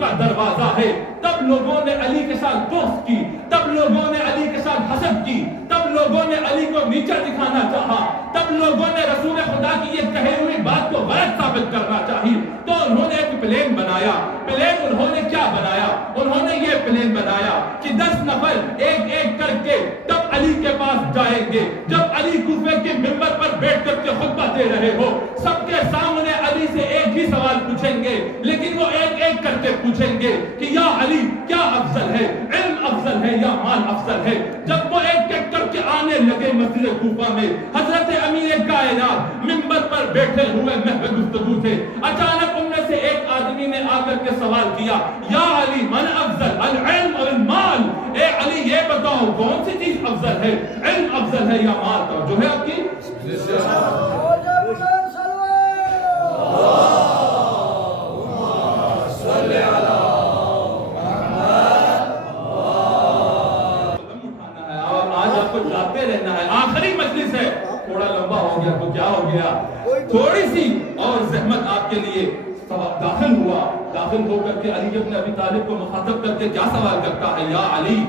کا دروازہ ہے. تب لوگوں نے علی کے ساتھ دوست کی, تب لوگوں نے علی کے ساتھ حسد کی, تب لوگوں نے علی کو نیچا دکھانا چاہا, تب لوگوں نے رسول خدا کی یہ کہی ہوئی بات کو غلط ثابت کرنا چاہی. تو انہوں نے ایک پلان بنایا. پلان انہوں نے کیا بنایا؟ انہوں نے یہ پلان بنایا کہ 10 نفر ایک ایک کر کے تب علی کے پاس جائیں گے. جب علی کوفے کے منبر پر بیٹھ کر کے خطبہ دے رہے ہو, سب کے سامنے علی سے ایک ہی سوال پوچھیں گے, لیکن وہ ایک ایک کر کے پوچھیں گے کہ یا علی کیا افضل ہے, علم افضل ہے یا مال افضل ہے. جب وہ ایک ایک کر کے آنے لگے مسجد کوفہ میں, حضرت امیر کائنات منبر پر بیٹھے ہوئے محو گفتگو تھے. اچانک ان میں سے ایک آدمی نے آ کر کے سوال کیا, یا علی من افضل العلم اور المال. اے علی یہ بتاؤ کون سی چیز افضل ہے, علم افضل ہے یا مال؟ توجہ ہے آپ کی؟ جاتے رہنا ہے, آخری مجلس ہے, تھوڑا لمبا ہو گیا تو کیا ہو گیا, تھوڑی سی اور زحمت آپ کے لیے. داخل ہوا, داخل ہو کر کے علی ابن ابی طالب کو مخاطب کر کے کیا سوال کرتا ہے, یا علی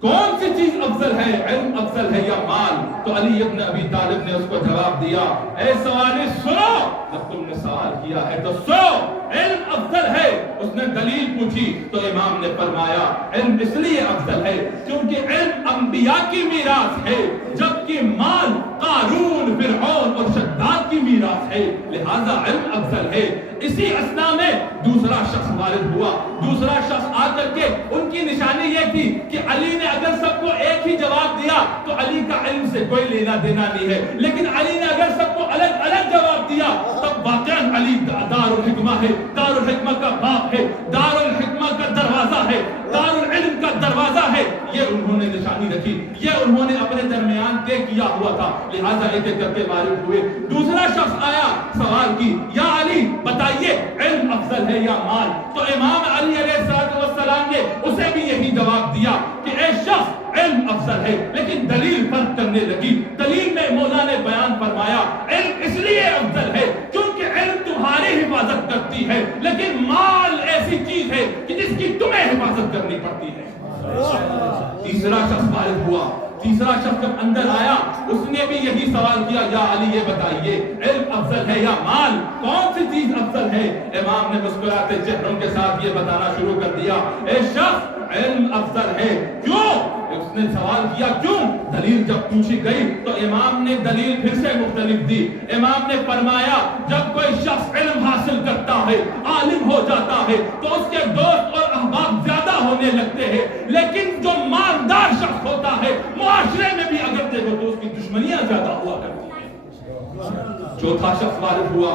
کون سی چیز افضل ہے, علم افضل ہے یا مال؟ تو علی ابن ابی طالب نے اس کو جواب دیا, اے سوالی سنو, جب تم نے سوال کیا ہے تو سنو, علم افضل ہے. اس نے دلیل پوچھی تو امام نے فرمایا علم اس لیے افضل ہے کیونکہ علم انبیاء کی میراث ہے, جبکہ مال قارون, فرعون اور شداد کی میراث ہے, لہذا علم افضل ہے. اسی اثنا میں دوسرا شخص وارد ہوا. دوسرا شخص آ کر کے ان کی نشانی یہ تھی کہ علی نے اگر سب کو ایک ہی جواب دیا تو علی کا علم سے کوئی لینا دینا نہیں ہے, لیکن علی نے اگر سب کو الگ الگ جواب دیا تب واقعاً علی دار الحکمہ ہے, دار الحکمہ کا باپ ہے, دار الحکمہ کا دروازہ ہے, دار العلم کا دروازہ ہے. یہ انہوں نے نشانی رکھی, یہ انہوں نے اپنے درمیان طے کیا ہوا تھا, لہذا ایک ایک کر کے وارد ہوئے. دوسرا شخص آیا, سوال کی, یا علی بتائیے علم افضل ہے یا مال؟ تو امام علی علیہ السلام نے اسے بھی یہی جواب دیا کہ اے شخص علم افضل ہے, لیکن دلیل فرق کرنے لگی. دلیل میں مولا نے بیان فرمایا علم اس لیے افضل ہے کیونکہ علم تمہاری حفاظت کرتی ہے, لیکن مال ایسی چیز ہے کہ جس کی تمہیں حفاظت کرنی پڑتی ہے. تیسرا شخص وارد ہوا. تیسرا شخص جب اندر آیا اس نے بھی یہی سوال کیا, یا علی یہ بتائیے علم افضل ہے یا مال, کون سی چیز افضل ہے؟ امام نے مسکراتے چہروں کے ساتھ یہ بتانا شروع کر دیا, اے شخص علم افضل ہے. کیوں؟ اس نے سوال کیا کیوں؟ دلیل جب پوچھی گئی تو امام نے دلیل پھر سے مختلف دی. امام نے فرمایا جب کوئی شخص علم حاصل کرتا ہے, عالم ہو جاتا ہے, تو اس کے دوست اور احباب زیادہ ہونے لگتے ہیں, لیکن جو مالدار شخص ہوتا ہے معاشرے میں بھی اگر دیکھو تو اس کی دشمنیاں زیادہ ہوا کرتی ہیں. چوتھا شخص وارد ہوا.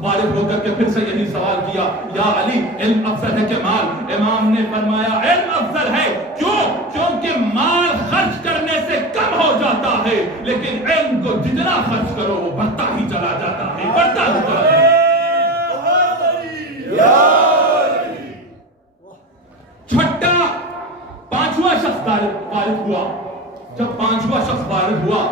وارد ہو کر کے پھر سے یہی سوال کیا, یا علی علم افضل ہے کہ مال؟ امام نے فرمایا علم افضل ہے. کیوں؟ کیونکہ مال خرچ کرنے سے کم ہو جاتا ہے, لیکن علم کو جتنا خرچ کرو وہ بڑھتا ہی چلا جاتا ہے, بڑھتا ہی چلا جاتا ہے. چھٹا پانچواں شخص وارد ہوا. جب پانچواں شخص وارد ہوا,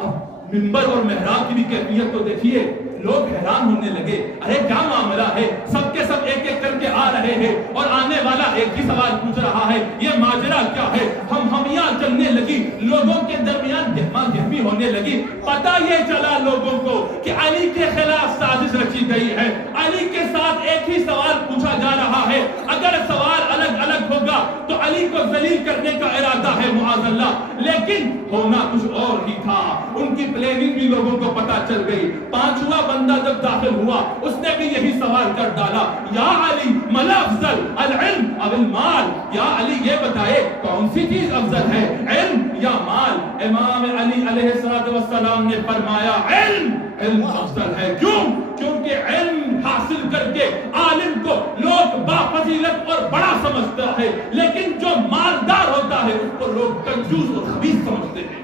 اب منبر اور محراب کی بھی کیفیت تو دیکھیے. لوگ حیران ہونے لگے, ارے کیا معاملہ ہے, سب کے سب ایک ایک کر کے آ رہے ہیں اور آنے والا ایک ہی سوال پوچھ رہا ہے, یہ ماجرا کیا ہے؟ ہمیاں چلنے لگی, لوگوں کے درمیان گہما گہمی ہونے لگی. پتہ یہ چلا لوگوں کو کہ علی کے خلاف سازش رچی گئی ہے, علی کے ساتھ ایک ہی سوال پوچھا جا رہا ہے. اگر سوال الگ الگ ہوگا تو علی کو ذلیل کرنے کا ارادہ ہے معاذ اللہ, لیکن ہونا کچھ اور ہی تھا. ان کی پلاننگ بھی لوگوں کو پتہ چل گئی. پانچواں بندہ جب داخل ہوا اس نے بھی یہی سوال کر ڈالا, یا علی مل افضل العلم او المال؟ یا علی یہ بتائے کون سی چیز افضل ہے, علم یا مال؟ امام علی علیہ السلام نے فرمایا علم افضل ہے. کیوں؟ کیونکہ علم حاصل کر کے عالم کو لوگ بافضیلت اور بڑا سمجھتا ہے, لیکن جو مالدار ہوتا ہے اس کو لوگ کنجوس اور خبیث سمجھتے ہیں.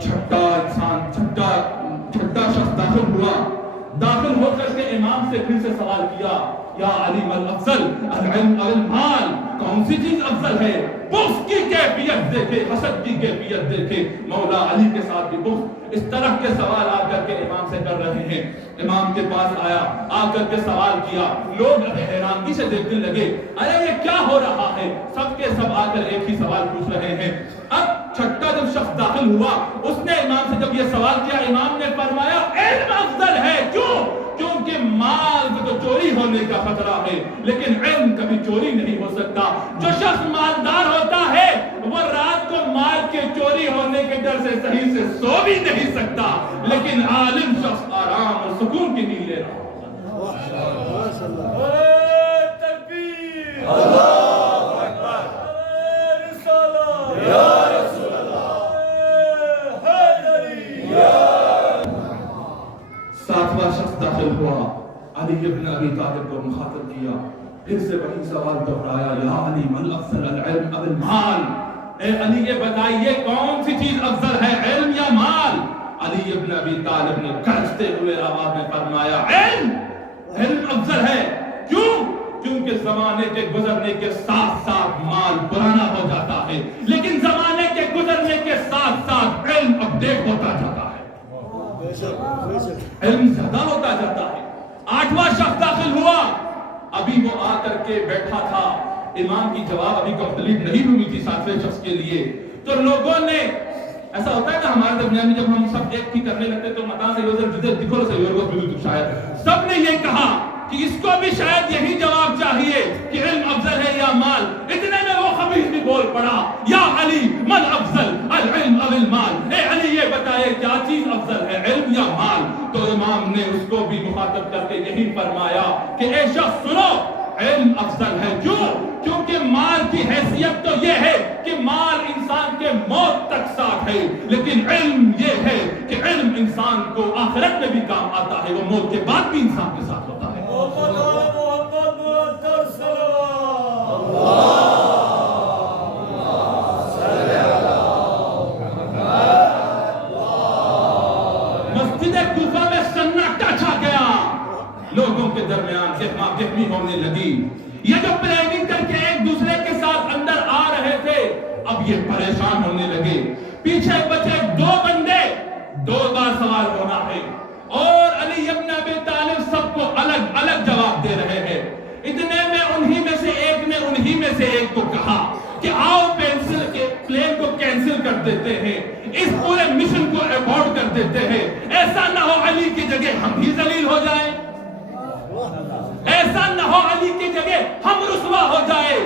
چھٹا شخص داخل ہوا. داخل ہو کر کے امام سے پھر سے سوال کیا یا علی مل افضل العلم اور المال، کون سی چیز افضل ہے؟ بغض کی کیفیت دیکھے، حسد کی کیفیت دیکھے، مولا علی کے ساتھ بھی بغض۔ اس طرح کے سوال آ کر کے امام سے کر رہے ہیں۔ امام کے پاس آیا، آ کر کے سوال کیا، لوگ حیرانگی سے دیکھنے لگے، ارے یہ کیا ہو رہا ہے؟ سب کے سب آ کر ایک ہی سوال پوچھ رہے ہیں۔ اب چھٹا جب شخص داخل ہوا، اس نے امام سے جب یہ سوال کیا، امام نے فرمایا علم افضل ہے۔ کیوں؟ کیونکہ مال تو چوری ہونے کا خطرہ ہے، لیکن علم کبھی چوری نہیں ہو سکتا۔ جو شخص مالدار ہوتا ہے وہ رات کو مال کے چوری ہونے کے ڈر سے صحیح سے سو بھی نہیں سکتا، لیکن عالم شخص آرام اور سکون کی نیند لے رہا ہوتا ہے۔ تکبیر، اللہ اکبر، رسالہ یا رسول اللہ، حیدری یا۔ ساتواں شخص داخل ہوا، علی ابن ابی طالب کو مخاطب کیا، پھر سے وہی سوال دہرایا، یا علی من افضل العلم ام المال؟ اے علی یہ بتائیے کون سی چیز افضل ہے، علم یا مال؟ علی ابن ابی طالب نے گرجتے ہوئے آواز میں فرمایا علم افضل ہے۔ کیوں؟ کیونکہ زمانے کے گزرنے کے ساتھ ساتھ مال پرانا ہو جاتا ہے، لیکن زمانے کے گزرنے کے ساتھ ساتھ علم اپڈیٹ ہوتا جاتا ہے، علم زیادہ ہوتا جاتا ہے۔ آٹھواں شخص داخل ہوا، ابھی وہ آ کر کے بیٹھا تھا، امام کی جواب ابھی کمپلیٹ نہیں ہوئی تھی ساتویں شخص کے لیے، تو لوگوں نے، ایسا ہوتا ہے نا ہمارے درمیان میں جب ہم سب ایک ہی کرنے لگتے تو متا سے یوزر جدے دکھو سے یورگو شاید سب نے یہ کہا کہ اس کو بھی شاید یہی جواب چاہیے کہ علم افضل ہے یا مال۔ اتنے میں وہ خبیث بھی بول پڑا، یا علی من افضل العلم ام المال؟ اے علی یہ بتائے کیا چیز افضل ہے، علم یا مال؟ تو امام نے اس کو بھی مخاطب کر کے یہی فرمایا کہ اے شخص سنو، علم افضل ہے۔ کیوں؟ کیونکہ مال کی حیثیت تو یہ ہے کہ مال انسان کے موت تک ساتھ ہے، لیکن علم یہ ہے کہ علم انسان کو آخرت میں بھی کام آتا ہے، وہ موت کے بعد بھی انسان کے ساتھ ہوتا ہے۔ مسجد کوفہ میں سناٹا چھا گیا، لوگوں کے درمیان گہما گہمی ہونے لگی۔ یہ جو پلاننگ کر کے ایک دوسرے کے ساتھ اندر آ رہے تھے، اب یہ پریشان ہونے لگے۔ پیچھے بچے دو بندے، دو بار سوال ہونا ہے، اور علی ابن ابی طالب سب کو الگ الگ جواب دے رہے ہیں۔ اتنے میں انہی میں سے ایک کو کہا کہ آؤ پلین کو کینسل کر دیتے ہیں، اس پورے مشن کو ایبورٹ کر دیتے ہیں، ایسا نہ ہو علی کی جگہ ہم ہی ذلیل ہو جائیں، ایسا نہ ہو علی کی جگہ ہم رسوا ہو جائے۔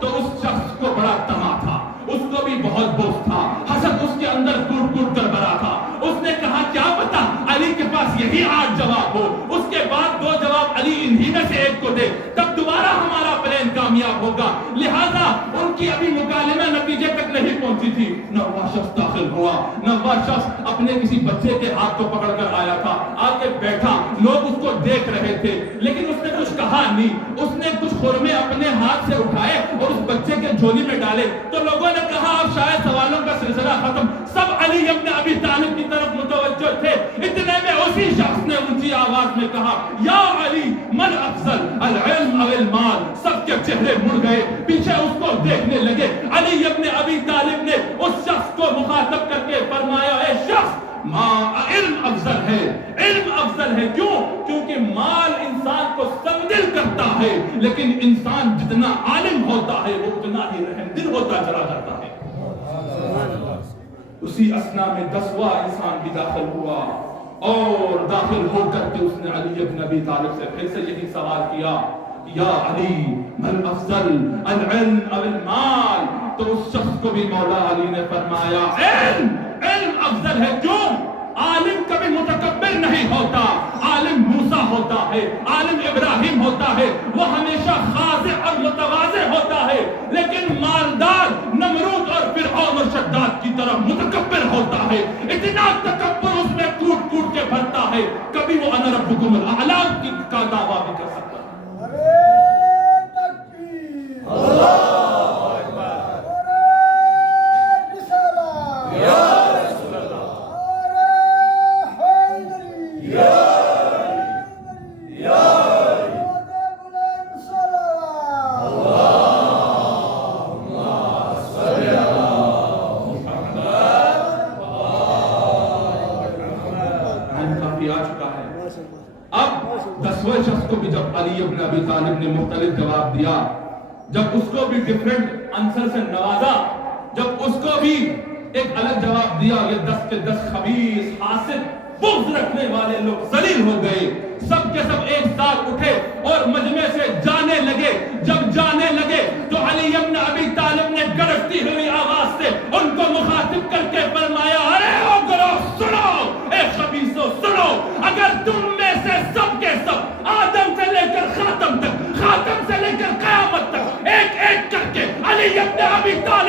تو اس شخص کو بڑا طمع تھا، اس کو بھی بہت بغض تھا، حسد اس کے اندر کوٹ کوٹ کر بھرا تھا۔ اس نے کہا کیا پتا علی کے پاس یہی 8 جواب ہو، اس کے بعد 2 جواب علی انہی میں سے ایک کو دے، تب دوبارہ ہمارا پلان کامیاب ہوگا۔ لہذا ان کی ابھی مکالمہ نتیجے تک نہیں پہنچی تھی، نواں شخص داخل ہوا۔ نواں شخص اپنے کسی بچے کے ہاتھ کو پکڑ کر آیا تھا، آ کے بیٹھا، لوگ اس کو دیکھ رہے تھے، لیکن اس نے کچھ کہا نہیں۔ اس نے کچھ خرمے اپنے ہاتھ سے اٹھائے اور اس بچے کے جھولی میں ڈالے، تو لوگوں نے کہا اب شاید سوالوں کا سلسلہ ختم، سب علی ابن ابی طالب کی طرف متوجہ تھے۔ اتنے میں اسی شخص نے اونچی آواز میں کہا یا علی من افضل العلم او المال؟ سب کے چہرے مڑ گئے، پیچھے اس کو دیکھنے لگے۔ علی ابن ابی طالب نے اس شخص کو مخاطب کر کے فرمایا اے شخص، علم افضل ہے، علم افضل ہے۔ کیوں؟ کیونکہ مال انسان کو سنگدل کرتا ہے، لیکن انسان جتنا عالم ہوتا ہے وہ اتنا ہی رحم دل ہوتا چلا جاتا ہے۔ اسی اسنا میں 10واں انسان بھی داخل ہوا، اور داخل ہو کر کے اس نے علی ابن ابی طالب سے پھر سے یہی سوال کیا یا علی من افضل العلم او المال؟ تو اس شخص کو بھی مولا علی نے فرمایا علم افضل ہے۔ کیوں؟ عالم کبھی متکبر نہیں ہوتا، عالم موسیٰ ہوتا ہے، عالم ابراہیم ہوتا ہے، وہ ہمیشہ خاضع اور متواضع ہوتا ہے، لیکن مالدار نمرود اور فرعون اور شداد کی طرح متکبر ہوتا ہے۔ اتنا تکبر اس میں کوٹ کوٹ کے بھرتا ہے، کبھی وہ انا ربکم الاعلی کا دعویٰ بھی کر سکتا ہے۔ یا طالب نے مختلف جواب دیا، جب اس کو بھی ڈیفرنٹ آنسر سے نوازا، جب اس کو بھی ایک الگ جواب دیا، یہ 10 کے 10 خبیث حاسد بغض رکھنے والے لوگ ذلیل ہو گئے۔ سب کے سب ایک ساتھ اٹھے اور مجمع سے جانے لگے۔ جب جانے لگے تو علی ابن ابی طالب نے گرجتی ہوئی آواز سے ان کو مخاطب کر کے فرمایا، ارے او گروہ سنو، اے خبیثو سنو، اگر تم میں سے سب کے سب آدم سے لے کر خاتم تک، خاتم سے لے کر قیامت تک ایک ایک کر کے علی ابن ابی طالب